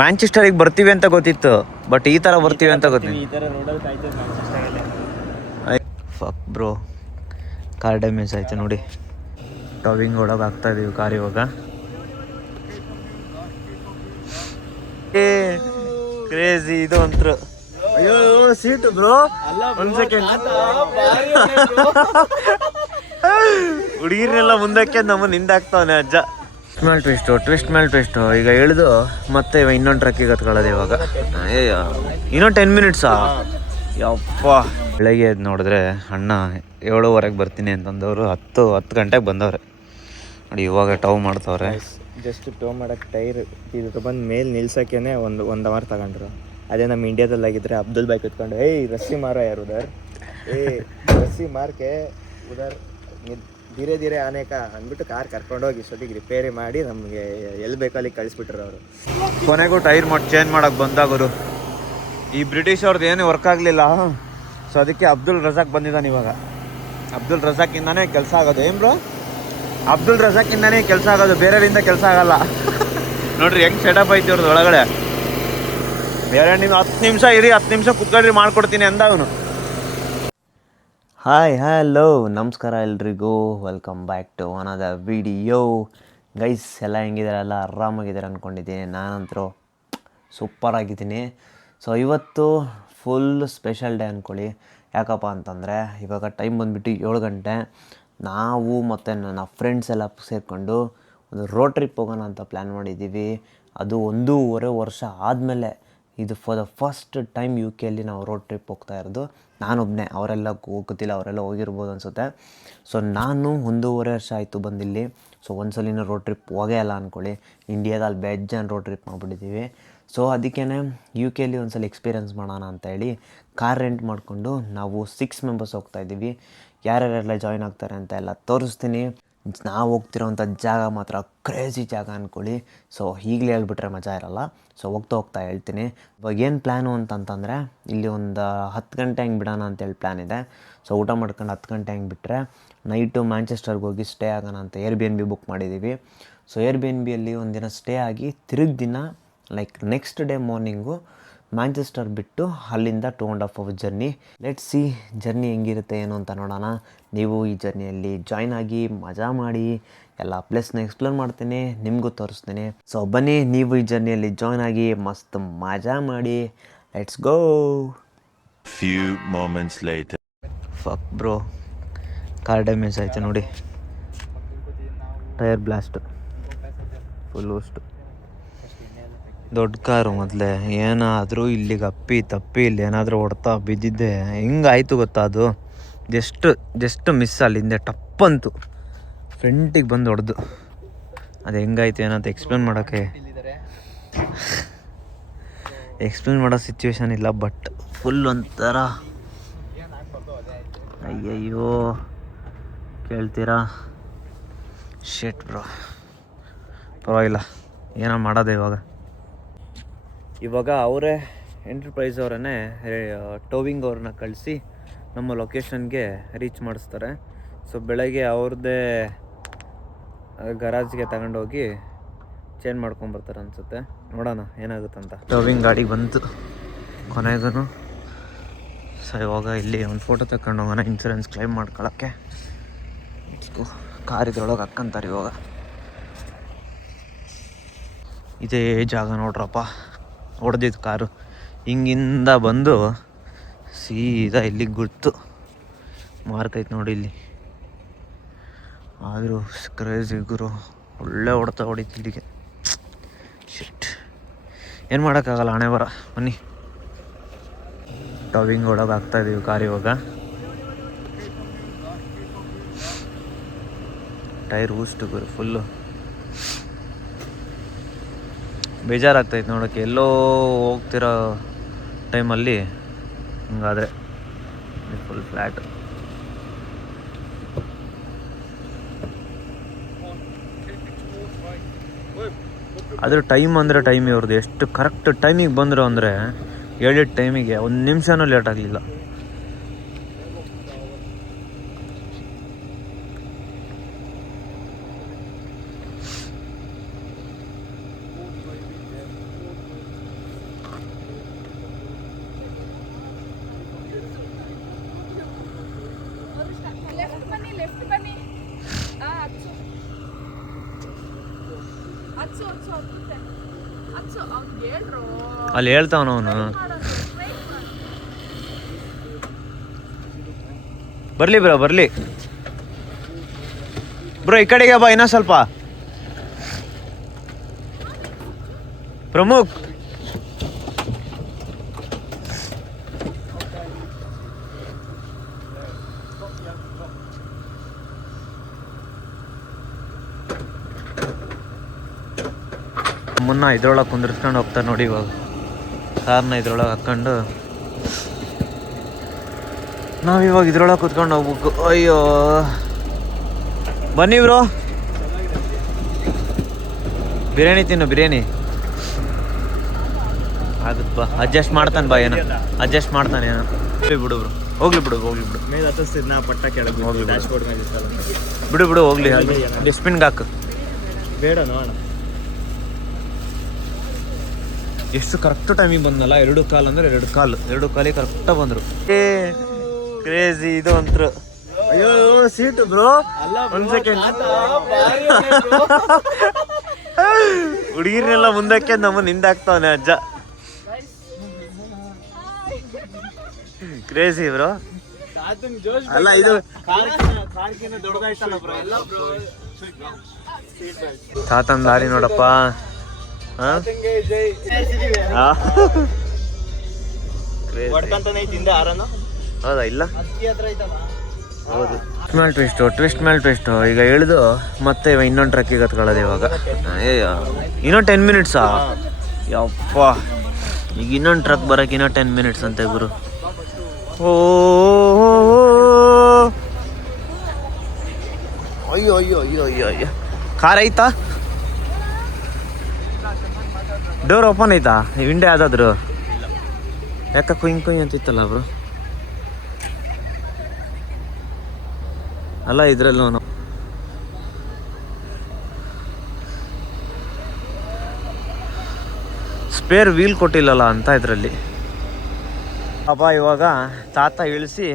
ಮ್ಯಾಂಚೆಸ್ಟರಿಗೆ ಬರ್ತೀವಿ ಅಂತ ಗೊತ್ತಿತ್ತು, ಬಟ್ ಈ ಥರ ಬರ್ತೀವಿ ಅಂತ ಗೊತ್ತಿಲ್ಲ. ಈ ಥರ ರೋಡಲ್ಲಿ ಕಾಯ್ತೀವಿ ಮ್ಯಾಂಚೆಸ್ಟರಲ್ಲಿ. ಫಕ್ ಬ್ರೋ, ಕಾರ್ ಡ್ಯಾಮೇಜ್ ಆಯ್ತು ನೋಡಿ. ಟವಿಂಗ್ ಒಳಗೆ ಆಗ್ತಾ ಇದೀವಿ ಕಾರ್ ಇವಾಗ. ಕ್ರೇಜಿ ಇದು ಅಂತ್ರು. ಅಯ್ಯೋ ಸೀಟು ಬ್ರೋ, ಒಂದ್ ಸೆಕೆಂಡ್. ಹುಡುಗಿರ್ನೆಲ್ಲ ಮುಂದಕ್ಕೆ ನಮ್ಮನ್ನ ಹಿಂದಾಕ್ತಾವನೆ ಅಜ್ಜ. ಟ್ವಿಸ್ಟ್ ಮೇಲೆ ಟ್ವಿಸ್ಟು. ಈಗ ಇಳಿದು ಮತ್ತೆ ಇನ್ನೊಂದು ಟ್ರಕ್ಕಿಗೆ ಹತ್ಕೊಳ್ಳೋದು ಇವಾಗ. ಇನ್ನೊಂದು 10 ಮಿನಿಟ್ಸಾ? ಯಪ್ಪ. ಬೆಳಗ್ಗೆ ಎದ್ದು ನೋಡಿದ್ರೆ ಅಣ್ಣ 7:15 ಬರ್ತೀನಿ ಅಂತಂದವರು 10 ಗಂಟೆಗೆ ಬಂದವ್ರೆ ನೋಡಿ. ಇವಾಗ ಟವ್ ಮಾಡ್ತವ್ರೆ. ಜಸ್ಟ್ ಟೋ ಮಾಡೋಕ್ಕೆ ಟೈರ್ ಇದು ಬಂದು ಮೇಲೆ ನಿಲ್ಸೋಕ್ಕೇ ಒಂದು ಅವರ್ ತಗೊಂಡ್ರು. ಅದೇ ನಮ್ಮ ಇಂಡಿಯಾದಲ್ಲಾಗಿದ್ದರೆ ಅಬ್ದುಲ್ ಬಾಯ್ ಕುತ್ಕೊಂಡು ರಸ್ಸಿ ಮಾರೋ ಯಾರು ಉದರ್, ರಸ್ಸಿ ಮಾರ್ಕೆ ಉದರ್ ಧೀರೆ ಧೀರೆ ಆನೇಕ ಅಂದ್ಬಿಟ್ಟು ಕಾರ್ ಕರ್ಕೊಂಡೋಗಿ ಇಷ್ಟೊತ್ತಿಗೆ ರಿಪೇರಿ ಮಾಡಿ ನಮಗೆ ಎಲ್ಲಿ ಬೇಕೋ ಅಲ್ಲಿಗೆ ಕಳಿಸ್ಬಿಟ್ರು ಅವರು. ಕೊನೆಗೂ ಟೈರ್ ಚೇಂಜ್ ಮಾಡೋಕ್ಕೆ ಬಂದಾಗರು. ಈ ಬ್ರಿಟಿಷ್ ಅವ್ರದ್ದು ಏನು ವರ್ಕ್ ಆಗಲಿಲ್ಲ, ಸೊ ಅದಕ್ಕೆ ಅಬ್ದುಲ್ ರಜಾಕ್ ಬಂದಿದ್ದಾನೆ ಇವಾಗ. ಅಬ್ದುಲ್ ರಜಾಕಿಂದಾನೇ ಕೆಲಸ ಆಗೋದು. ಏನು ಬ್ರೋ, ಅಬ್ದುಲ್ ರಜಾಕಿಂದಾನೇ ಕೆಲಸ ಆಗೋದು, ಬೇರೆಯವರಿಂದ ಕೆಲಸ ಆಗಲ್ಲ. ನೋಡ್ರಿ ಹೆಂಗೆ ಸೆಟಪ್ ಐತಿ ಅವ್ರದ್ದು ಒಳಗಡೆ. ಬೇರೆ ನೀವು 10 ನಿಮಿಷ ಇರಿ, 10 ನಿಮಿಷ ಕುತ್ಕೊಳ್ರಿ, ಮಾಡ್ಕೊಡ್ತೀನಿ ಅಂದ ಅವನು. ಹಾಯ್ ಹಲೋ ನಮಸ್ಕಾರ ಎಲ್ರಿಗೂ, welcome back to another video. Guys ಎಲ್ಲ ಹೆಂಗಿದಾರಲ್ಲ, ಆರಾಮಾಗಿದ್ದಾರೆ ಅಂದ್ಕೊಂಡಿದ್ದೀನಿ. ನಾನಂತರೂ ಸೂಪರಾಗಿದ್ದೀನಿ. ಸೊ ಇವತ್ತು ಫುಲ್ ಸ್ಪೆಷಲ್ ಡೇ ಅಂದ್ಕೊಳ್ಳಿ. ಯಾಕಪ್ಪ ಅಂತಂದರೆ ಇವಾಗ ಟೈಮ್ ಬಂದುಬಿಟ್ಟು 7 ಗಂಟೆ. ನಾವು ಮತ್ತು ನನ್ನ ಫ್ರೆಂಡ್ಸ್ ಎಲ್ಲ ಸೇರಿಕೊಂಡು ಒಂದು ರೋಡ್ ಟ್ರಿಪ್ ಹೋಗೋಣ ಅಂತ ಪ್ಲ್ಯಾನ್ ಮಾಡಿದ್ದೀವಿ. ಅದು 1.5 ವರ್ಷ ಆದಮೇಲೆ ಇದು for the first time UK ನಾವು ರೋಡ್ ಟ್ರಿಪ್ ಹೋಗ್ತಾ ಇರೋದು. ನಾನೊಬ್ಬನೇ, ಅವರೆಲ್ಲ ಗೊತ್ತಿಲ್ಲ, ಅವರೆಲ್ಲ ಹೋಗಿರ್ಬೋದು ಅನಿಸುತ್ತೆ. ಸೊ ನಾನು 1.5 ವರ್ಷ ಆಯಿತು ಬಂದಿಲ್ಲಿ. ಸೊ ಒಂದ್ಸಲಿನ ರೋಡ್ ಟ್ರಿಪ್ ಹೋಗೇ ಅಲ್ಲ ಅಂದ್ಕೊಳ್ಳಿ. ಇಂಡಿಯಾದಲ್ಲಿ ಬೇಜಾನ್ ರೋಡ್ ಟ್ರಿಪ್ ಮಾಡಿಬಿಟ್ಟಿದ್ದೀವಿ. ಸೊ ಅದಕ್ಕೇ UK ಒಂದ್ಸಲ ಎಕ್ಸ್ಪೀರಿಯೆನ್ಸ್ ಮಾಡೋಣ ಅಂತ ಹೇಳಿ ಕಾರ್ ರೆಂಟ್ ಮಾಡಿಕೊಂಡು ನಾವು 6 ಮೆಂಬರ್ಸ್ ಹೋಗ್ತಾಯಿದ್ದೀವಿ. ಯಾರ್ಯಾರೆಲ್ಲ ಜಾಯ್ನ್ ಆಗ್ತಾರೆ ಅಂತ ಎಲ್ಲ ತೋರಿಸ್ತೀನಿ. ನಾವು ಹೋಗ್ತಿರೋವಂಥ ಜಾಗ ಮಾತ್ರ ಕ್ರೇಜಿ ಜಾಗ ಅಂದ್ಕೊಳ್ಳಿ. ಸೊ ಈಗಲೇ ಹೇಳ್ಬಿಟ್ರೆ ಮಜಾ ಇರೋಲ್ಲ. ಸೊ ಹೋಗ್ತಾ ಹೇಳ್ತೀನಿ. ಇವಾಗ ಏನು ಪ್ಲ್ಯಾನು ಅಂತಂತಂದರೆ ಇಲ್ಲಿ ಒಂದು 10 ಗಂಟೆ ಹಂಗೆ ಬಿಡೋಣ ಅಂತೇಳಿ ಪ್ಲ್ಯಾನ್ ಇದೆ. ಸೊ ಊಟ ಮಾಡ್ಕೊಂಡು 10 ಗಂಟೆ ಹಂಗೆ ಬಿಟ್ಟರೆ ನೈಟು ಮ್ಯಾಂಚೆಸ್ಟರ್ಗೆ ಹೋಗಿ ಸ್ಟೇ ಆಗೋಣ ಅಂತ Airbnb ಬುಕ್ ಮಾಡಿದ್ದೀವಿ. ಸೊ Airbnbಯಲ್ಲಿ ಒಂದಿನ ಸ್ಟೇ ಆಗಿ ತಿರುಗಿ ದಿನ like next day morning Manchester ಬಿಟ್ಟು ಅಲ್ಲಿಂದ 2.5 hours journey. Let's see journey ಹೆಂಗಿರುತ್ತೆ ಏನು ಅಂತ ನೋಡೋಣ. ನೀವು ಈ ಜರ್ನಿಯಲ್ಲಿ ಜಾಯ್ನ್ ಆಗಿ ಮಜಾ ಮಾಡಿ, ಎಲ್ಲ ಪ್ಲೇಸ್ನ ಎಕ್ಸ್ಪ್ಲೋರ್ ಮಾಡ್ತೀನಿ, ನಿಮಗೂ ತೋರಿಸ್ತೀನಿ. ಸೊ ಬನ್ನಿ ನೀವು ಈ ಜರ್ನಿಯಲ್ಲಿ ಜಾಯ್ನ್ ಆಗಿ ಮಸ್ತ್ ಮಜಾ ಮಾಡಿ. Let's go. Few moments later. Fuck bro, car damage ಆಯಿತು ನೋಡಿ. ಟೈರ್ ಬ್ಲಾಸ್ಟ್ ಫುಲ್ಲು ಅಷ್ಟು. ದೊಡ್ಡ ಕಾರು ಮೊದಲೇ, ಏನಾದರೂ ಇಲ್ಲಿಗೆ ಅಪ್ಪಿ ತಪ್ಪಿ ಇಲ್ಲಿ ಏನಾದರೂ ಹೊಡ್ತಾ ಬಿದ್ದಿದ್ದೆ ಹೆಂಗಾಯ್ತು ಗೊತ್ತಾ. ಅದು ಜಸ್ಟ್ ಮಿಸ್ ಅಲ್ಲಿಂದೆ ಟಪ್ಪಂತು ಫ್ರಂಟಿಗೆ ಬಂದು ಹೊಡೆದು. ಅದು ಹೆಂಗಾಯ್ತು ಏನಂತ ಎಕ್ಸ್ಪ್ಲೇನ್ ಮಾಡೋ ಸಿಚುವೇಶನ್ ಇಲ್ಲ. ಬಟ್ ಫುಲ್ ಒಂಥರ ಅಯ್ಯಯ್ಯೋ ಕೇಳ್ತೀರಾ, ಶೆಟ್ ಬ್ರೋ. ಪರವಾಗಿಲ್ಲ, ಏನೋ ಮಾಡೋದೆ ಇವಾಗ ಅವರೇ ಎಂಟರ್ಪ್ರೈಸ್ ಅವರನ್ನೇ ಟೋವಿಂಗ್ ಅವ್ರನ್ನ ಕಳಿಸಿ ನಮ್ಮ ಲೊಕೇಶನ್ಗೆ ರೀಚ್ ಮಾಡಿಸ್ತಾರೆ. ಸೊ ಬೆಳಗ್ಗೆ ಅವ್ರದ್ದೇ ಗರಾಜ್ಗೆ ತಗೊಂಡೋಗಿ ಚೇಂಜ್ ಮಾಡ್ಕೊಂಬರ್ತಾರೆ ಅನಿಸುತ್ತೆ. ನೋಡೋಣ ಏನಾಗುತ್ತಂತ. ಟೋವಿಂಗ್ ಗಾಡಿ ಬಂತು ಕೊನೆಗೂ. ಸೊ ಇವಾಗ ಇಲ್ಲಿ ಒಂದು ಫೋಟೋ ತಗೊಂಡು ಹೋಗೋಣ ಇನ್ಶೂರೆನ್ಸ್ ಕ್ಲೈಮ್ ಮಾಡ್ಕೊಳ್ಳೋಕ್ಕೆ. ಕಾರ್ ಇದ್ರೊಳಗೆ ಹಾಕ್ಕಂತಾರೆ ಇವಾಗ. ಇದೇ ಜಾಗ ನೋಡ್ರಪ್ಪ, ಹೊಡೆದಿದ್ದು ಕಾರು ಹಿಂಗಿಂದ ಬಂದು ಸೀದಾ ಇಲ್ಲಿಗೆ ಗುರ್ತು ಮಾರ್ಕೈತೆ ನೋಡಿ ಇಲ್ಲಿ. ಆದರೂ ಕ್ರೇಜಿ ಗುರು, ಒಳ್ಳೆ ಹೊಡಿತು ಇಲ್ಲಿಗೆ. ಶಿಟ್, ಏನು ಮಾಡೋಕ್ಕಾಗಲ್ಲ, ಹಣೆ ಬರ. ಬನ್ನಿ ಟವಿಂಗ್ ಒಳಗೆ ಹಾಕ್ತಾಯಿದ್ದೀವಿ ಕಾರ್ ಇವಾಗ. ಟೈರ್ ಊಷ್ಟು ಗುರು ಫುಲ್ಲು. ಬೇಜಾರಾಗ್ತೈತೆ ನೋಡೋಕ್ಕೆ. ಎಲ್ಲೋ ಹೋಗ್ತಿರೋ ಟೈಮಲ್ಲಿ ಹಿಂಗಾದರೆ ಫುಲ್ ಫ್ಲ್ಯಾಟ್. ಅದ್ರ ಟೈಮ್ ಅಂದರೆ ಟೈಮ್ ಇವ್ರದ್ದು. ಎಷ್ಟು ಕರೆಕ್ಟ್ ಟೈಮಿಗೆ ಬಂದರು ಅಂದರೆ ಹೇಳಿದ ಟೈಮಿಗೆ 1 ನಿಮಿಷನೂ ಲೇಟ್ ಆಗಲಿಲ್ಲ. ಅಲ್ಲಿ ಹೇಳ್ತಾವನ ಅವನು. ಬರ್ಲಿ ಬ್ರೋ ಬರ್ಲಿ ಬ್ರೋ, ಈ ಕಡೆಗೆ ಬಾ ಇನ್ನೂ ಸ್ವಲ್ಪ. ಪ್ರಮುಖ್ ಮುನ್ನ ಇದ್ರೊಳಗೆ ಕುಂದಿರ್ಸ್ಕೊಂಡು ಹೋಗ್ತಾರೆ ನೋಡಿ. ಇವಾಗ ಕಾರ್ನ ಇದ್ರೊಳಗೆ ಹಾಕ್ಕೊಂಡು ನಾವಿವಾಗ ಇದ್ರೊಳಗೆ ಕುತ್ಕೊಂಡು ಹೋಗ್ಬೇಕು. ಅಯ್ಯೋ ಬನ್ನಿ ಬ್ರೋ, ಬಿರಿಯಾನಿ ತಿನ್ನು ಬಿರಿಯಾನಿ. ಆಗತ್ ಬಾ, ಅಡ್ಜಸ್ಟ್ ಮಾಡ್ತಾನೆ ಬಾ, ಏನೋ ಅಡ್ಜಸ್ಟ್ ಮಾಡ್ತಾನೆ ಏನೋ. ಬಿಡು ಬ್ರೋ, ಹೋಗ್ಲಿ ಬಿಡು ಹೋಗ್ಲಿ ಬಿಡು. ಮೇಲೆ ಹತ್ತಿಸ್ತಿದ್ನ ಪಟ್ಟ ಕೆಳಗೆ ಹೋಗ್ಲಿ ಡ್ಯಾಶ್ ಬೋರ್ಡ್ ಮೇಲೆ ಇರ್ತಲ್ಲ. ಬಿಡು ಬಿಡು ಹೋಗ್ಲಿ, ಡಿಸ್ಪಿನ್ಗೆ ಹಾಕು. ಬೇಡ ನೋಡೋಣ. ಎಷ್ಟು ಕರೆಕ್ಟ್ ಟೈಮಿಗೆ ಬಂದಲ್ಲ. 2 ಕಾಲ್ ಅಂದ್ರೆ 2 ಕಾಲಿಗೆ ಕರೆಕ್ಟಾಗಿ ಬಂದರು. ಕ್ರೇಜಿ ಇದು ಅಂತರು. ಅಯ್ಯೋ ಸೀಟು ಬ್ರೋ, ಒಂದು ಸೆಕೆಂಡ್. ಹುಡುಗಿರ್ನೆಲ್ಲ ಮುಂದಕ್ಕೆ ನಮ್ಮನ್ನ ಹಿಂದಾಕ್ತಾವನೆ ಅಜ್ಜ. Crazy bro. ಅಲ್ಲ ಇದು ತಾತನ್ ದಾರಿ ನೋಡಪ್ಪ. ಹೌದಾ? ಇಲ್ಲ ಹೌದು. ಟ್ವಿಸ್ಟ್ ಮೇಲೆ ಟ್ವಿಸ್ಟು ಈಗ ಇಳಿದು ಮತ್ತೆ ಇನ್ನೊಂದು ಟ್ರಕ್ಕಿಗೆ ಹತ್ಕೊಳ್ಳೋದು ಇವಾಗ. ಇನ್ನೊಂದು 10 ಮಿನಿಟ್ಸಾ? ಯಪ್ಪ, ಈಗ ಇನ್ನೊಂದು ಟ್ರಕ್ ಬರೋಕೆ ಇನ್ನೂ 10 ಮಿನಿಟ್ಸ್ ಅಂತೆ ಗುರು. ಓ ಅಯ್ಯೋ ಅಯ್ಯೋ ಅಯ್ಯೋ ಅಯ್ಯೋ ಅಯ್ಯೋ. ಕಾರ್ ಐತಾ? ಡೋರ್ ಓಪನ್ ಐತಾ? ವಿಂಡೋ ಯಾವ್ದಾದ್ರು? ಯಾಕ ಕುಯ್ ಅಂತಿತ್ತಲ್ಲ ಬ್ರೋ. ಅಲ್ಲ ಇದ್ರಲ್ಲೂ ಸ್ಪೇರ್ ವೀಲ್ ಕೊಟ್ಟಿಲ್ಲಲ್ಲ ಅಂತ ಇದರಲ್ಲಿ. ಪಾಪ ಇವಾಗ ತಾತ ಇಳಿಸಿ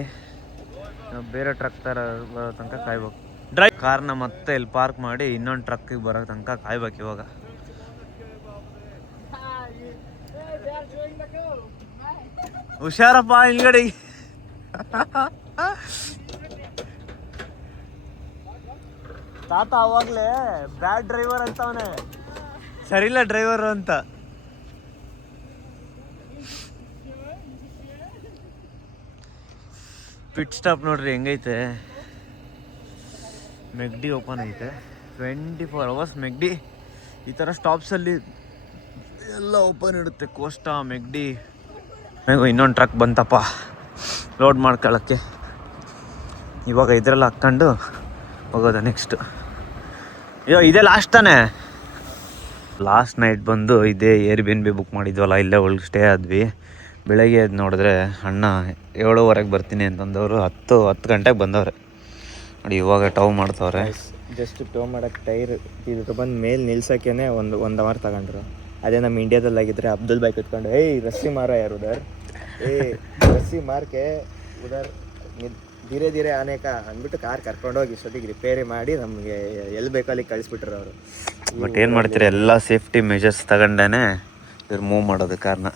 ಬೇರೆ ಟ್ರಕ್ ಥರ ಬರೋ ತನಕ ಕಾಯ್ಬೇಕು. ಕಾರ್ನ ಮತ್ತೆ ಇಲ್ಲಿ ಪಾರ್ಕ್ ಮಾಡಿ ಇನ್ನೊಂದು ಟ್ರಕ್ಕಿಗೆ ಬರೋ ತನಕ ಕಾಯ್ಬೇಕು ಇವಾಗ. ಹುಷಾರಪ್ಪ ಹಿಂದ್ಗಡೆ. ತಾತ ಅವಾಗ್ಲೇ ಬ್ಯಾಡ್ ಡ್ರೈವರ್ ಅಂತವನೇ, ಸರಿಲ್ಲ ಡ್ರೈವರ್ ಅಂತ. ಪಿಟ್ ಸ್ಟಾಪ್ ನೋಡ್ರಿ ಹೆಂಗೈತೆ. ಮೆಗ್ಡಿ ಓಪನ್ ಐತೆ 24 hours. ಮೆಗ್ಡಿ ಈ ಥರ ಸ್ಟಾಪ್ಸಲ್ಲಿ ಎಲ್ಲ ಓಪನ್ ಇರುತ್ತೆ. ಕೋಸ್ಟಾ, ಮೆಗ್ಡಿ. ಇನ್ನೊಂದು ಟ್ರಕ್ ಬಂತಪ್ಪ ಲೋಡ್ ಮಾಡ್ಕೊಳ್ಳೋಕ್ಕೆ. ಇವಾಗ ಇದರಲ್ಲಿ ಹಾಕ್ಕೊಂಡು ಹೋಗೋದು ನೆಕ್ಸ್ಟ್. ಅಯ್ಯೋ ಇದೇ ಲಾಸ್ಟ್ ತಾನೇ. ಲಾಸ್ಟ್ ನೈಟ್ ಬಂದು ಇದೇ ಏರ್ಬಿಎನ್ಬಿ ಬುಕ್ ಮಾಡಿದ್ವಲ್ಲ, ಇಲ್ಲೇ ಒಳಗೆ ಸ್ಟೇ ಆದ್ವಿ. ಬೆಳಗ್ಗೆ ಎದ್ದು ನೋಡಿದ್ರೆ ಅಣ್ಣ 7:15 ಬರ್ತೀನಿ ಅಂತಂದವರು 10 ಗಂಟೆಗೆ ಬಂದವ್ರೆ ನೋಡಿ. ಇವಾಗ ಟವ್ ಮಾಡ್ತವ್ರೆ. ಜಸ್ಟ್ ಟೋ ಮಾಡೋಕ್ಕೆ ಟೈರ್ ಇದು ಬಂದು ಮೇಲೆ ನಿಲ್ಸೋಕ್ಕೇ ಒಂದು ಅವರ್ ತಗೊಂಡ್ರು. ಅದೇ ನಮ್ಮ ಇಂಡಿಯಾದಲ್ಲಾಗಿದ್ದರೆ ಅಬ್ದುಲ್ ಬಾಯ್ ಕುತ್ಕೊಂಡು ಏಯ್ ರಸ್ಸಿ ಮಾರ ಯಾರು ಉದರ್, ರಸ್ಸಿ ಮಾರ್ಕೆ ಉದರ್ ಧೀರೆ ಧೀರೆ ಆನೇಕ ಅಂದ್ಬಿಟ್ಟು ಕಾರ್ ಕರ್ಕೊಂಡೋಗಿ ಇಷ್ಟೊತ್ತಿಗೆ ರಿಪೇರಿ ಮಾಡಿ ನಮಗೆ ಎಲ್ಲಿ ಬೇಕೋ ಅಲ್ಲಿ ಕಳಿಸ್ಬಿಟ್ರು ಅವರು. ಬಟ್ ಏನು ಮಾಡ್ತೀರಿ, ಎಲ್ಲ ಸೇಫ್ಟಿ ಮೆಜರ್ಸ್ ತಗೊಂಡೇ ಇವ್ರು ಮೂವ್ ಮಾಡೋದು ಕಾರ್ನ.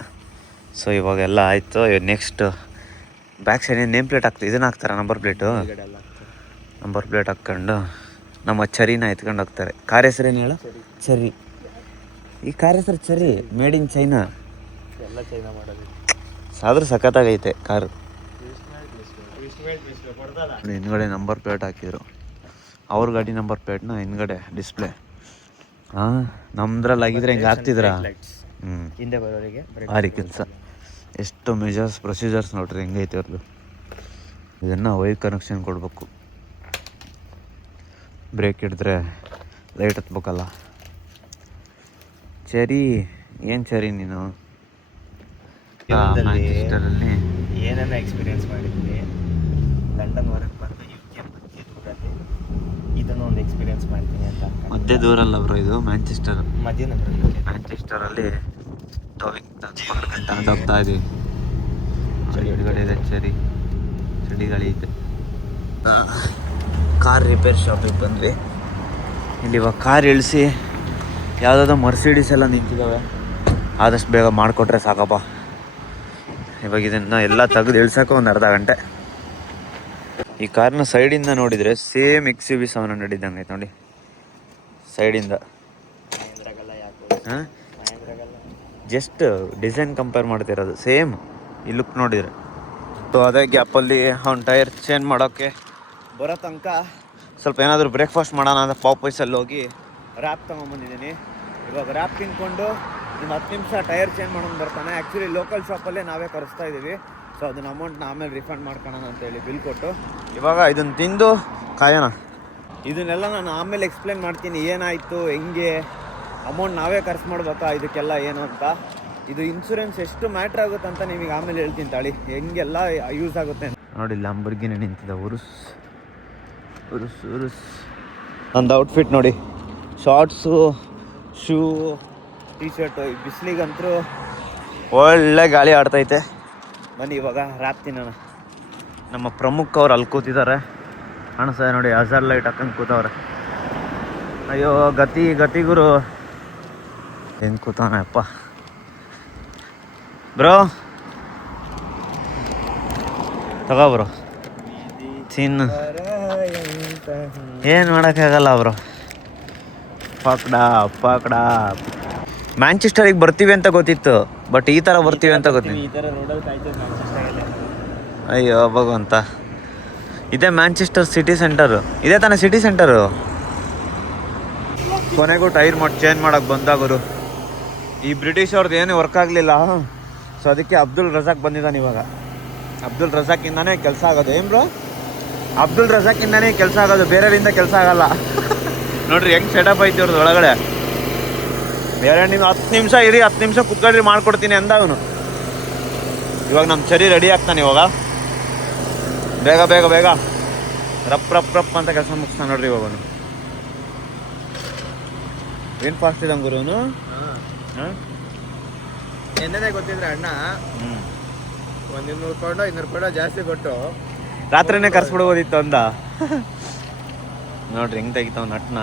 ಸೊ ಇವಾಗೆಲ್ಲ ಆಯಿತು. Next back side name plate ಹಾಕ್ತೀವಿ. ಇದನ್ನು ಹಾಕ್ತಾರೆ, ನಂಬರ್ ಪ್ಲೇಟ್ ಹಾಕ್ಕೊಂಡು ನಮ್ಮ ಚರಿನ ಎತ್ಕೊಂಡು ಹೋಗ್ತಾರೆ. ಕಾರ್ ಹೆಸರೇನು ಹೇಳು? ಚರಿ. ಈ ಕಾರ್ ಹೆಸರು ಚರಿ, ಮೇಡ್ ಇನ್ ಚೈನಾ. ಎಲ್ಲ ಚೈನಾ ಮಾಡೋದು. ಆದರೂ ಸಖತ್ತಾಗೈತೆ ಕಾರು. ಹಿಂದ್ಗಡೆ ನಂಬರ್ ಪ್ಲೇಟ್ ಹಾಕಿದ್ರು. ಅವ್ರ ಗಾಡಿ ನಂಬರ್ ಪ್ಲೇಟ್ನ ಹಿಂದ್ಗಡೆ ಡಿಸ್ಪ್ಲೇ. ಹಾಂ, ನಮ್ದ್ರಲ್ಲಿ ಆಗಿದ್ರೆ ಹಿಂಗೆ ಹಾಕ್ತಿದ್ರ. ಹಿಂದೆ ಬರೋರಿಗೆ ಭಾರಿ ಕೆಲಸ. ಎಷ್ಟು ಮೆಜರ್ಸ್ ಪ್ರೊಸೀಜರ್ಸ್ ನೋಡ್ರಿ ಹೆಂಗೈತೆ ಅವ್ರದ್ದು. ಇದನ್ನು ವೈರ್ ಕನೆಕ್ಷನ್ ಕೊಡಬೇಕು. ಬ್ರೇಕ್ ಹಿಡಿದ್ರೆ ಲೈಟ್ ಹತ್ಬೇಕಲ್ಲ. ಚರಿ ಏನು ಚರಿ ನೀನು? ಮ್ಯಾಂಚೆಸ್ಟರಲ್ಲಿ ಏನೇನೋ ಎಕ್ಸ್ಪೀರಿಯೆನ್ಸ್ ಮಾಡಿದ್ವಿ. ಲಂಡನ್ವರೆಗೆ ಬಂದು UK ಮಧ್ಯೆ ದೂರಲ್ಲಿ ಇದನ್ನು ಒಂದು ಎಕ್ಸ್ಪೀರಿಯೆನ್ಸ್ ಮಾಡ್ತೀನಿ ಅಂತ. ಮಧ್ಯೆ ದೂರಲ್ಲ ಬ್ರೋ, ಇದು ಮ್ಯಾಂಚೆಸ್ಟರ್. ಮ್ಯಾಂಚೆಸ್ಟರಲ್ಲಿ ಟೋವಿಂಗ್ ಹೋಗ್ತಾ ಇದೀವಿ. ಎದುರುಗಡೆ ಇದೆ ಚಳಿಗಳೈತೆ. ಕಾರ್ ರಿಪೇರ್ ಶಾಪಿಗೆ ಬಂದ್ವಿ. ಇಲ್ಲಿ ಇವಾಗ ಕಾರ್ ಇಳಿಸಿ ಯಾವುದಾದ್ರು ಮರ್ಸಿಡೀಸ್ ಎಲ್ಲ ನಿಂತಿದ್ದಾವೆ, ಆದಷ್ಟು ಬೇಗ ಮಾಡಿಕೊಟ್ರೆ ಸಾಕಪ್ಪ. ಇವಾಗ ಇದನ್ನು ಎಲ್ಲ ತೆಗೆದು ಇಳ್ಸೋಕೆ ಒಂದು ಅರ್ಧ ಗಂಟೆ. ಈ ಕಾರ್ನ ಸೈಡಿಂದ ನೋಡಿದರೆ ಸೇಮ್ XUV700 ಇದ್ದಂಗೆ ಐತೆ ನೋಡಿ ಸೈಡಿಂದ. ಹಾಂ, ಜಸ್ಟ್ ಡಿಸೈನ್ ಕಂಪೇರ್ ಮಾಡ್ತಿರೋದು ಸೇಮ್ ಈ ಲುಕ್ ನೋಡಿದರೆ. ಸೊ ಅದೇ ಗ್ಯಾಪಲ್ಲಿ ಅವ್ನ ಟೈರ್ ಚೇಂಜ್ ಮಾಡೋಕ್ಕೆ ಬರೋ ತನಕ ಸ್ವಲ್ಪ ಏನಾದರೂ ಬ್ರೇಕ್ಫಾಸ್ಟ್ ಮಾಡೋಣ ಅಂತ ಪಾಪೈಸಲ್ಲಿ ಹೋಗಿ ರ್ಯಾಪ್ ತೊಗೊಂಬಂದಿದ್ದೀನಿ. ಇವಾಗ ರ್ಯಾಪ್ ತಿನ್ಕೊಂಡು ಒಂದು 10 ನಿಮಿಷ ಟೈರ್ ಚೇಂಜ್ ಮಾಡೋದು ಬರ್ತಾನೆ. ಆ್ಯಕ್ಚುಲಿ ಲೋಕಲ್ ಶಾಪಲ್ಲೇ ನಾವೇ ಕರೆಸ್ತಾ ಇದ್ದೀವಿ. ಸೊ ಅದನ್ನ ಅಮೌಂಟ್ನ ಆಮೇಲೆ ರಿಫಂಡ್ ಮಾಡ್ಕೊಳ್ಳೋಣ ಅಂತೇಳಿ ಬಿಲ್ ಕೊಟ್ಟು ಇವಾಗ ಇದನ್ನು ತಿಂದು ಕಾಯೋಣ. ಇದನ್ನೆಲ್ಲ ನಾನು ಆಮೇಲೆ ಎಕ್ಸ್ಪ್ಲೇನ್ ಮಾಡ್ತೀನಿ, ಏನಾಯಿತು, ಹೆಂಗೆ ಅಮೌಂಟ್ ನಾವೇ ಖರ್ಚು ಮಾಡ್ಬೇಕಾ ಇದಕ್ಕೆಲ್ಲ ಏನು ಅಂತ. ಇದು ಇನ್ಶೂರೆನ್ಸ್ ಎಷ್ಟು ಮ್ಯಾಟ್ರ್ ಆಗುತ್ತೆ ಅಂತ ನಿಮಗೆ ಆಮೇಲೆ ಹೇಳ್ತೀನಿ ತಾಳಿ, ಹೆಂಗೆಲ್ಲ ಯೂಸ್ ಆಗುತ್ತೆ ನೋಡಿ. ಲಂಬರ್ಗಿನಿ ನಿಂತಿದ್ದ ಉರುಸ್ ಉರುಸ್ ಉರುಸ್. ನಂದು ಔಟ್ಫಿಟ್ ನೋಡಿ, ಶಾರ್ಟ್ಸು, ಶೂ, ಟೀ ಶರ್ಟು. ಈ ಬಿಸಿಲಿಗಂತೂ ಒಳ್ಳೆ ಗಾಳಿ ಆಡ್ತೈತೆ. ಬನ್ನಿ ಇವಾಗ ರ್ಯಾಪ್ ತಿನ್ನೋಣ. ನಮ್ಮ ಪ್ರಮುಖ ಅವ್ರು ಅಲ್ಲಿ ಕೂತಿದ್ದಾರೆ, ಕಾಣಿಸ್ತಾ ನೋಡಿ, ಹಜಾರ್ ಲೈಟ್ ಹಾಕೊಂಡು ಕೂತವ್ರೆ. ಅಯ್ಯೋ ಗತಿ ಗುರು, ಏನು ಕೂತವನ ಅಪ್ಪ. ಬ್ರೋ ತಗೋ ಬ್ರೋ, ತಿನ್ನು, ಏನು ಮಾಡೋಕ್ಕಾಗಲ್ಲ ಬ್ರೋ. ಪಕ್ಡ ಮ್ಯಾಂಚೆಸ್ಟರಿಗೆ ಬರ್ತೀವಿ ಅಂತ ಗೊತ್ತಿತ್ತು, ಬಟ್ ಈ ಥರ ಬರ್ತೀವಿ ಅಂತ ಗೊತ್ತಿಲ್ಲ. ಅಯ್ಯೋ ಭಗವಂತ, ಇದೇ ಮ್ಯಾಂಚೆಸ್ಟರ್ ಸಿಟಿ ಸೆಂಟರು, ಇದೇ ತಾನೇ ಸಿಟಿ ಸೆಂಟರು. ಕೊನೆಗೂ ಟೈರ್ ಚೇಂಜ್ ಮಾಡೋಕ್ಕೆ ಬಂದಾಗರು. ಈ ಬ್ರಿಟಿಷ್ ಅವ್ರದ್ದು ಏನು ವರ್ಕ್ ಆಗಲಿಲ್ಲ, ಸೊ ಅದಕ್ಕೆ ಅಬ್ದುಲ್ ರಜಾಕ್ ಬಂದಿದ್ದಾನೆ ಇವಾಗ. ಅಬ್ದುಲ್ ರಜಾಕಿಂದಾನೇ ಕೆಲಸ ಆಗೋದು. ಏನು ಬ್ರೋ, ಅಬ್ದುಲ್ ರಜಾಕಿಂದಾನೇ ಕೆಲಸ ಆಗೋದು, ಬೇರೆಯವರಿಂದ ಕೆಲಸ ಆಗಲ್ಲ. ನೋಡ್ರಿ ಹೆಂಗೆ ಸೆಟಪ್ ಐತಿ ಅವ್ರದ್ದು ಒಳಗಡೆ. ಬೇರೆ ನೀವು 10 ನಿಮಿಷ ಇರಿ, 10 ನಿಮಿಷ ಕುತ್ಕೊಳ್ರಿ, ಮಾಡ್ಕೊಡ್ತೀನಿ ಅಂದ ಅವನು. ಇವಾಗ ನಮ್ಮ ಚರಿ ರೆಡಿ ಆಗ್ತಾನೆ. ಇವಾಗ ಬೇಗ ಬೇಗ ಬೇಗ ರಪ್ ಅಂತ ಕೆಲಸ ಮುಗಿಸ್ತಾನೆ ನೋಡ್ರಿ ಇವಾಗ ಅವನು. ಏನು ಫಾಸ್ಟ್ ಇದ್ದಂಗೆ ಗುರು ಅವನು. ಎಣ್ಣೆನೇ ಗೊತ್ತಿದ್ರೆ ಅಣ್ಣ ಒಂದು 200 ಕೊಡೋ ಜಾಸ್ತಿ ಕೊಟ್ಟು ರಾತ್ರಿನೇ ಕರ್ಸ್ಬಿಡ್ಬೋದಿತ್ತು ಅಂದ. ನೋಡ್ರಿ ಹೆಂಗೆ ತೆಗಿತಾವ ನಟ್ನ.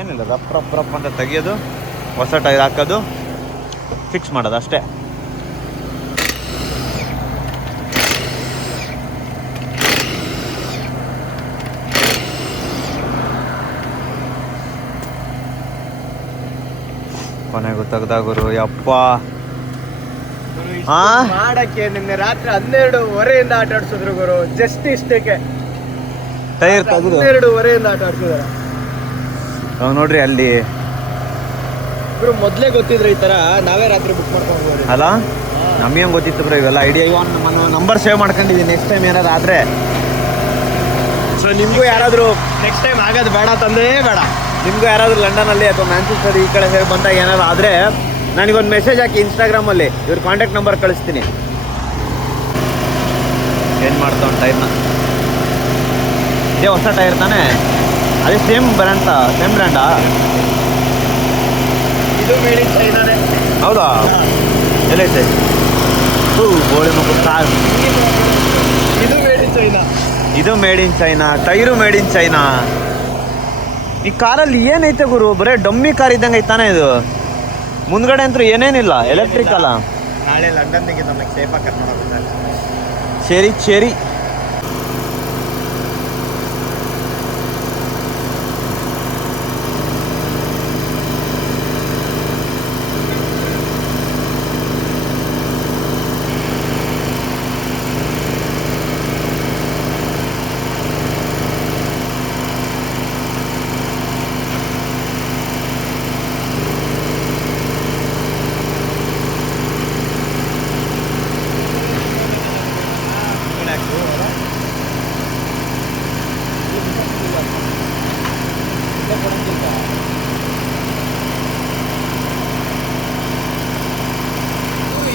ಏನಿಲ್ಲ, ರಪ್ ಅಂತ ತೆಗಿಯೋದು, ಹೊಸ ಟೈರ್ ಹಾಕೋದು, ಫಿಕ್ಸ್ ಮಾಡೋದು ಅಷ್ಟೇ. ಕೊನೆಗೂ ತೆಗ್ದಾಗುರು ಯಪ್ಪ. ಮಾಡಕ್ಕೆ ನಿನ್ನೆ ರಾತ್ರಿ 12:30 ಆಟ ಆಡ್ಸಿದ್ರು ಗುರು. ಜಸ್ಟ್ ಇಷ್ಟಕ್ಕೆ ಟೈರ್ ತೆಗೆದು 12:30 ಆಟ ಆಡ್ಸಿದಾರೆ ನೋಡ್ರಿ ಅಲ್ಲಿ. ಗುರು ಮೊದಲೇ ಗೊತ್ತಿದ್ರೆ ಈ ತರ ನಾವೇ ರಾತ್ರಿ ಬುಕ್ ಮಾಡ್ಕೊಂಡು ಅಲ್ಲ, ನಮಗೇನು ಗೊತ್ತಿತ್ತು ಬ್ರೋ ಇವೆಲ್ಲ ಐಡಿಯಾ. ಇವನ್ ನಮ್ಮ ನಂಬರ್ ಸೇವ್ ಮಾಡ್ಕೊಂಡಿದ್ದೀನಿ, ನೆಕ್ಸ್ಟ್ ಟೈಮ್ ಏನಾದ್ರು ಆದರೆ. ಸೊ ನಿಮಗೂ ಯಾರಾದರೂ ನೆಕ್ಸ್ಟ್ ಟೈಮ್ ಆಗೋದು ಬೇಡ ತಂದೇ ಬೇಡ, ನಿಮಗೂ ಯಾರಾದರೂ ಲಂಡನಲ್ಲಿ ಅಥವಾ ಮ್ಯಾಂಚೆಸ್ಟರ್ ಈ ಕಡೆ ಸೈಡ್ ಬಂದಾಗ ಏನಾದ್ರು ಆದರೆ ನನಗೊಂದು ಮೆಸೇಜ್ ಹಾಕಿ ಇನ್ಸ್ಟಾಗ್ರಾಮಲ್ಲಿ, ಇವ್ರ ಕಾಂಟ್ಯಾಕ್ಟ್ ನಂಬರ್ ಕಳಿಸ್ತೀನಿ. ಏನು ಮಾಡ್ತಾವ ಟೈರ್ನ. ಇದೇ ಹೊಸ ಟೈರ್ ತಾನೇ, ಅದೇ ಸೇಮ್ ಬ್ರ್ಯಾಂಡಾ? ಇದು ಮೇಡ್ ಇನ್ ಚೈನಾನೇ. ಹೌದಾ? ಎಲ್ಲೈತೆ? ಗೋಳಿ ಮಗು ಕಾರ್. ಇದು ಮೇಡ್ ಇನ್ ಚೈನಾ. ಇದು made in China, tyre made in China. ಈ ಕಾರಲ್ಲಿ ಏನೈತೆ ಗುರು, ಬರೀ ಡಮ್ಮಿ ಕಾರ್ ಇದ್ದಂಗೆ ಐತಾನೆ ಇದು. ಮುಂದ್ಗಡೆ ಅಂತೂ ಏನೇನಿಲ್ಲ, ಎಲೆಕ್ಟ್ರಿಕಲ್ಲ. ನಾಳೆ ಲಂಡನ್ನಿಗೆ ನಮಗೆ ಸೇಫಾಗಿ ಕರ್ಕೊಂಡು ಹೋಗ್ತಾರೆ. ಚೆರಿ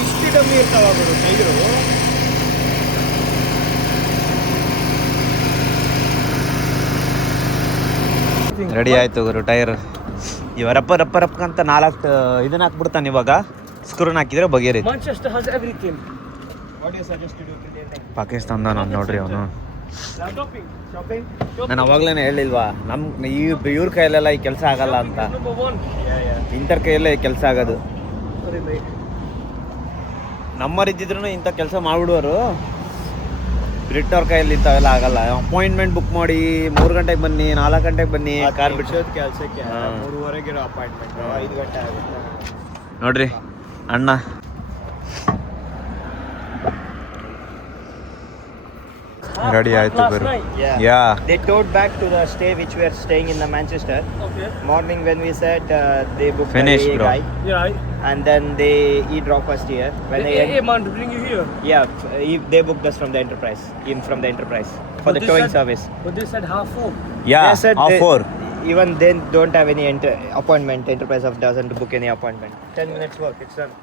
ಇಷ್ಟು ಡಮ್ಮಿ ಇರ್ತಾವ ಗುರು ಟೈರು. ರೆಡಿ ಆಯಿತು ಗುರು ಟೈರ್. ಇವ ರಪ್ಪ ರಪ್ಪ ರಪ್ಪ ಅಂತ 4 ಇದನ್ನ ಹಾಕ್ಬಿಡ್ತಾನೆ. ಇವಾಗ ಸ್ಕ್ರೂನ್ ಹಾಕಿದ್ರೆ ಬಗೆರಿ. Manchester has everything. What do you suggest to do today then? ಪಾಕಿಸ್ತಾನದ ನಾನು ನೋಡ್ರಿ ಅವನು. Shopping. Shopping. ನಾನು ಅವಾಗ್ಲೇ ಹೇಳಿಲ್ವಾ ಇವ್ರ ಕೈಯಲ್ಲೆಲ್ಲ ಈ ಕೆಲಸ ಆಗಲ್ಲ ಅಂತ. Number 1. ಇಂಥರ ಕೈಯಲ್ಲೇ ಕೆಲಸ ಆಗೋದು. Sorry, mate. ನಮ್ಮರಿದ್ದಿದ್ರು ಇಂಥ ಕೆಲಸ ಮಾಡ್ಬಿಡುವರು. ಬ್ರಿಟ್ಟವ್ರ ಕೈಯಲ್ಲಿ ಇಂಥವೆಲ್ಲ ಆಗಲ್ಲ. ಅಪಾಯಿಂಟ್ಮೆಂಟ್ ಬುಕ್ ಮಾಡಿ 3 ಗಂಟೆಗೆ ಬನ್ನಿ, 4 ಗಂಟೆಗೆ ಬನ್ನಿ, ಕಾರ್ ಬಿಟ್ಟು ಕೆಲಸಕ್ಕೆ 3:30 ಅಪಾಯಿಂಟ್ಮೆಂಟ್ 5 ಗಂಟೆ ಆಗುತ್ತೆ ನೋಡ್ರಿ ಅಣ್ಣ. ರೆಡಿ ಆಯ್ತು ಗುರು. ಯಾ They towed back to the stay which we are staying in the Manchester. Okay. Morning when we said they booked Finished, a bro. guy Yeah. and then he dropped us here. When they Hey, man, to bring you here. they booked us from the Enterprise, from the Enterprise for But the they towing said- service. But they said 4:30. Yeah They said of they- 4 Even they don't have any appointment. Enterprise doesn't book any appointment. 10 minutes work, it's done.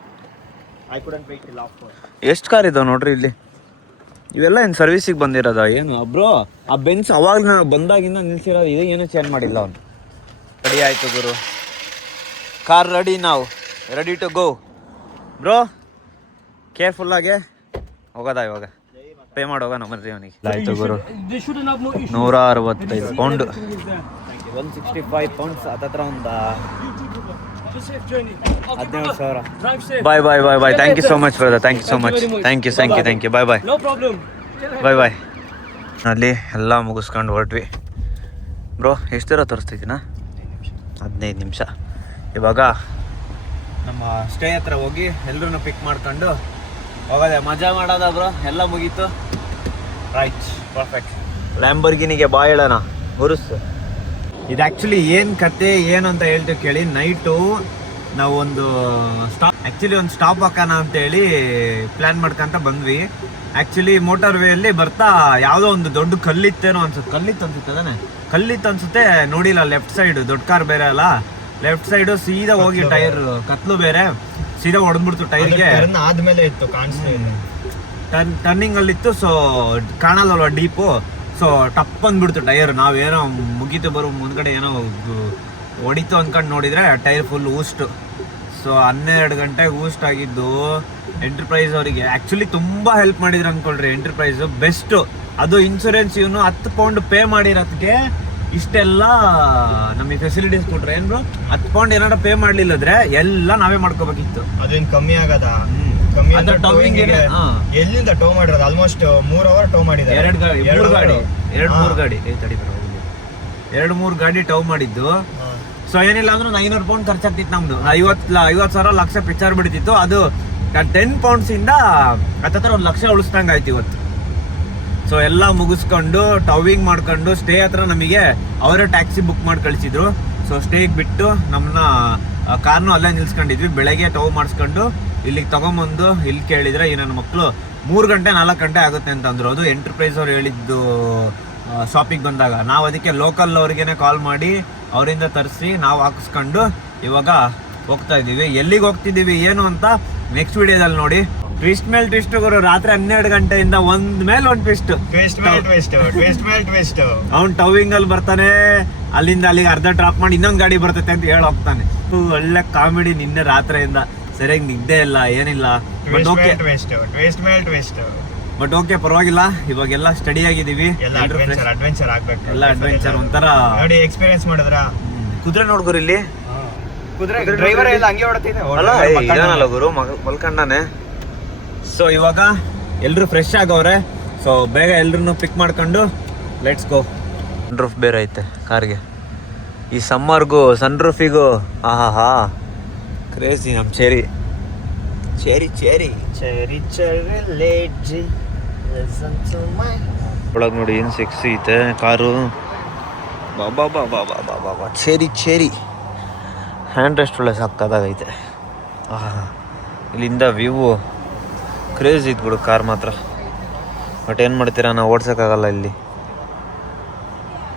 I couldn't wait till after. ಎಷ್ಟು car ಇದಾವೆ ನೋಡ್ರಿ ಇಲ್ಲಿ. ಇವೆಲ್ಲ ಏನು ಸರ್ವಿಸಿಗೆ ಬಂದಿರೋದ ಏನು bro? ಆ Benz ಅವಾಗ ನಾವು ಬಂದಾಗಿಂದ ನಿಲ್ಸಿರೋದು ಇದು ಏನೂ ಚೇಂಜ್ ಮಾಡಿಲ್ಲ ಅವನು. ರೆಡಿ ಆಯಿತು ಗುರು. ಕಾರ್ ರೆಡಿ, ನಾವು ರೆಡಿ ಟು ಗೋ ಬ್ರೋ. ಕೇರ್ಫುಲ್ಲಾಗೆ ಹೋಗೋದಾ ಇವಾಗ? ಪೇ ಮಾಡಿ ಹೋಗೋಣ ಮರ್ರಿ ಅವನಿಗೆ. ಆಯಿತು ಗುರು. They shouldn't have no issue. 165 pound, Everything is there. 165 pounds ಹತ್ತತ್ರ ಒಂದು Have a safe journey. Okay, 17,000. drive safe. Bye bye bye bye. Thank you so much brother. Thank you so Thank you much. very much. Thank you bye bye. No problem. Bye bye. ಅಲ್ಲಿ ಎಲ್ಲ ಮುಗಿಸ್ಕೊಂಡು ಹೊರಟ್ವಿ bro. ಎಷ್ಟು ದೂರ ತೋರಿಸ್ತಿದ್ದೀನ? 15 ನಿಮಿಷ. ಇವಾಗ ನಮ್ಮ stay ಹತ್ರ ಹೋಗಿ ಎಲ್ಲರೂ ಪಿಕ್ ಮಾಡ್ಕೊಂಡು ಹೋಗೋದೆ, ಮಜಾ ಮಾಡೋದ ಬ್ರೋ. ಎಲ್ಲ ಮುಗೀತು. Right, perfect. ಲ್ಯಾಂಬರ್ಗಿನಿಗೆ ಬಾಯ್ ಹೇಳೋಣ ಗುರುಸ್. ಇದು ಆ್ಯಕ್ಚುಲಿ ಏನು ಕತೆ ಏನು ಅಂತ ಹೇಳ್ತೀವಿ ಕೇಳಿ. ನೈಟು ನಾವು ಒಂದು ಸ್ಟಾಪ್ ಹಾಕೋಣ ಅಂತೇಳಿ ಪ್ಲ್ಯಾನ್ ಮಾಡ್ಕೊಂತ ಬಂದ್ವಿ. ಆ್ಯಕ್ಚುಲಿ ಮೋಟಾರ್ ವೇಯಲ್ಲಿ ಬರ್ತಾ ಯಾವುದೋ ಒಂದು ದೊಡ್ಡ ಕಲ್ಲಿತ್ತೇನೋ ಕಲ್ಲಿತ್ತು ಅನ್ಸುತ್ತೆ ನೋಡಿಲ್ಲ. ಲೆಫ್ಟ್ ಸೈಡು ದೊಡ್ಡ ಕಾರ್ ಬೇರೆ ಅಲ್ಲ, ಲೆಫ್ಟ್ ಸೈಡು ಸೀದಾ ಹೋಗಿ ಟೈರ್ ಕತ್ಲು ಬೇರೆ ಸೀದಾ ಹೊಡೆದ್ಬಿಡ್ತು ಟೈರ್ಗೆ. ಆದ್ಮೇಲೆ ಇತ್ತು ಕಾಣಿಸ್ತಾ ಇದೆ, ಟರ್ನಿಂಗ್ ಅಲ್ಲಿತ್ತು. ಸೊ ಕಾಣಲ್ಲಲ್ವ ಡೀಪು. ಸೊ ಟಪ್ ಅಂದ್ಬಿಡ್ತು ಟೈರ್. ನಾವೇನೋ ಮುಗೀತು ಬರೋ ಮುಂದ್ಗಡೆ ಏನೋ ಹೊಡಿತು ಅಂದ್ಕೊಂಡು ನೋಡಿದರೆ ಟೈರ್ ಫುಲ್ ಊಸ್ಟ್. ಸೊ 12 ಗಂಟೆಗೆ ಊಸ್ಟ್ ಆಗಿದ್ದು. ಎಂಟರ್ಪ್ರೈಸ್ ಅವರಿಗೆ ಆ್ಯಕ್ಚುಲಿ ತುಂಬ ಹೆಲ್ಪ್ ಮಾಡಿದ್ರು ಅಂದ್ಕೊಳ್ರಿ. ಎಂಟರ್ಪ್ರೈಸು ಬೆಸ್ಟು. ಅದು ಇನ್ಶೂರೆನ್ಸ್ ಇವನು 10 ಪೌಂಡ್ ಪೇ ಮಾಡಿರೋದಕ್ಕೆ ಇಷ್ಟೆಲ್ಲ ನಮಗೆ ಫೆಸಿಲಿಟೀಸ್ ಕೊಟ್ರೆ. ಏನು 10 ಪೌಂಡ್ ಏನಾರ ಪೇ ಮಾಡಲಿಲ್ಲದ್ರೆ ಎಲ್ಲ ನಾವೇ ಮಾಡ್ಕೋಬೇಕಿತ್ತು. ಅದೇನು ಕಮ್ಮಿ ಆಗದ? ಅದ್ರ towing ಗೆ, ಎಲ್ಲಿಂದ ಟೋ ಮಾಡಿರೋದು? ಆಲ್ಮೋಸ್ಟ್ 3 ಅವರ್ ಟೋ ಮಾಡಿದ್ದಾರೆ. 2-3 ಗಾಡಿ ಟವ್ ಮಾಡಿದ್ದು. ಸೊ ಏನಿಲ್ಲ ಅಂದ್ರೆ 900 ಪೌಂಡ್ ಖರ್ಚಾಗ್ತಿತ್ತು ನಮ್ದು. 50,000 ಲಕ್ಷ ಪಿಕ್ಚರ್ ಬಿಡ್ತಿತ್ತು. ಅದು 10 ಪೌಂಡ್ಸಿಂದ ಹತ್ತತ್ರ 1 ಲಕ್ಷ ಉಳಿಸ್ದಂಗೆ ಆಯ್ತು ಇವತ್ತು. ಸೊ ಎಲ್ಲ ಮುಗಿಸ್ಕೊಂಡು ಟವಿಂಗ್ ಮಾಡ್ಕೊಂಡು ಸ್ಟೇ ಹತ್ರ ನಮಗೆ ಅವರೇ ಟ್ಯಾಕ್ಸಿ ಬುಕ್ ಮಾಡಿ ಕಳಿಸಿದ್ರು. ಸೊ ಸ್ಟೇಗೆ ಬಿಟ್ಟು ನಮ್ಮನ್ನ ಕಾರ್ನು ಅಲ್ಲೇ ನಿಲ್ಸ್ಕೊಂಡಿದ್ವಿ. ಬೆಳಗ್ಗೆ ಟವ್ ಮಾಡಿಸ್ಕೊಂಡು ಇಲ್ಲಿಗೆ ತೊಗೊಂಬಂದು ಇಲ್ಲಿ ಕೇಳಿದರೆ ಈ ನನ್ನ ಮಕ್ಕಳು 3 ಗಂಟೆ 4 ಗಂಟೆ ಆಗುತ್ತೆ ಅಂತಂದ್ರು. ಅದು ಎಂಟರ್ಪ್ರೈಸ್ ಅವ್ರು ಹೇಳಿದ್ದು ಶಾಪಿಗೆ ಬಂದಾಗ. ನಾವು ಅದಕ್ಕೆ ಲೋಕಲ್ ಅವ್ರಿಗೇನೆ ಕಾಲ್ ಮಾಡಿ ಅವರಿಂದ ತರಿಸಿ ನಾವು ಹಾಕಿಸ್ಕೊಂಡು ಇವಾಗ ಹೋಗ್ತಾ ಇದ್ದೀವಿ. ಎಲ್ಲಿಗೆ ಹೋಗ್ತಿದ್ದೀವಿ ಏನು ಅಂತ ನೆಕ್ಸ್ಟ್ ವಿಡಿಯೋದಲ್ಲಿ ನೋಡಿ. ಟ್ವಿಸ್ಟ್ ಮೇಲೆ ಟ್ವಿಸ್ಟ್ ಗುರು. ರಾತ್ರಿ 12 ಗಂಟೆಯಿಂದ ಒಂದ್ ಮೇಲೆ ಒಂದು ಟ್ವಿಸ್ಟ್. ಅವ್ನು ಟವಿಂಗ್ ಅಲ್ಲಿ ಬರ್ತಾನೆ, ಅಲ್ಲಿಂದ ಅಲ್ಲಿಗೆ ಅರ್ಧ ಡ್ರಾಪ್ ಮಾಡಿ ಇನ್ನೊಂದು ಗಾಡಿ ಬರ್ತೈತೆ ಅಂತ ಹೇಳಿ ಹೋಗ್ತಾನೆ. ಒಳ್ಳೆ ಕಾಮಿಡಿ. ನಿನ್ನೆ ರಾತ್ರಿಯಿಂದ ಸರಿಯಾಗಿ ನಿದ್ದೆ ಇಲ್ಲ ಏನಿಲ್ಲ. ಬಟ್ ಓಕೆ ಪರವಾಗಿಲ್ಲ. ಇವಾಗೆಲ್ಲ ಸ್ಟಡಿ ಆಗಿದ್ದೀವಿ. ಎಲ್ಲ ಅಡ್ವೆಂಚರ್ ಒಂಥರ ಎಕ್ಸ್ಪೀರಿಯನ್ಸ್ ಮಾಡಿದ್ರ. ಕುದುರೆ ನೋಡ್ಗುರು ಇಲ್ಲಿ. ಡ್ರೈವರ್ ಎಲ್ಲ ಹಂಗೆ ಹೊಡೆತಿದ್ದೆ ಗುರು, ಮಲ್ಕೊಂಡಾನೆ. ಸೊ ಇವಾಗ ಎಲ್ರು ಫ್ರೆಶ್ ಆಗವ್ರೆ. ಸೊ ಬೇಗ ಎಲ್ರು ಪಿಕ್ ಮಾಡ್ಕೊಂಡು ಲೆಟ್ಸ್ ಗೋ. ಸನ್ ರೂಫ್ ಬೇರೆ ಐತೆ ಕಾರ್ಗೆ. ಈ ಸಮ್ಮರ್ಗೂ ಸನ್ ರೂಫಿಗೂ ಆಹಾ ಕ್ರೇಜಿ. ನಮ್ಮ ಚೇರಿ ಒಳಗೆ ನೋಡಿ ಏನು ಸೆಕ್ಸಿ ಐತೆ ಕಾರು. ಬಾಬಾ ಬಾಬಾ ಬಾಬಾ ಬಾಬಾ ಚೇರಿ ಹ್ಯಾಂಡ್ ರೆಸ್ಟ್ ಒಳ್ಳೆ ಸಾಕಾಗೈತೆ. ಇಲ್ಲಿಂದ ವ್ಯೂ ಕ್ರೇಜ್ ಇತ್ತು ಬಿಡು ಕಾರ್ ಮಾತ್ರ. ಬಟ್ ಏನು ಮಾಡ್ತೀರಾ, ನಾವು ಓಡ್ಸೋಕ್ಕಾಗಲ್ಲ ಇಲ್ಲಿ.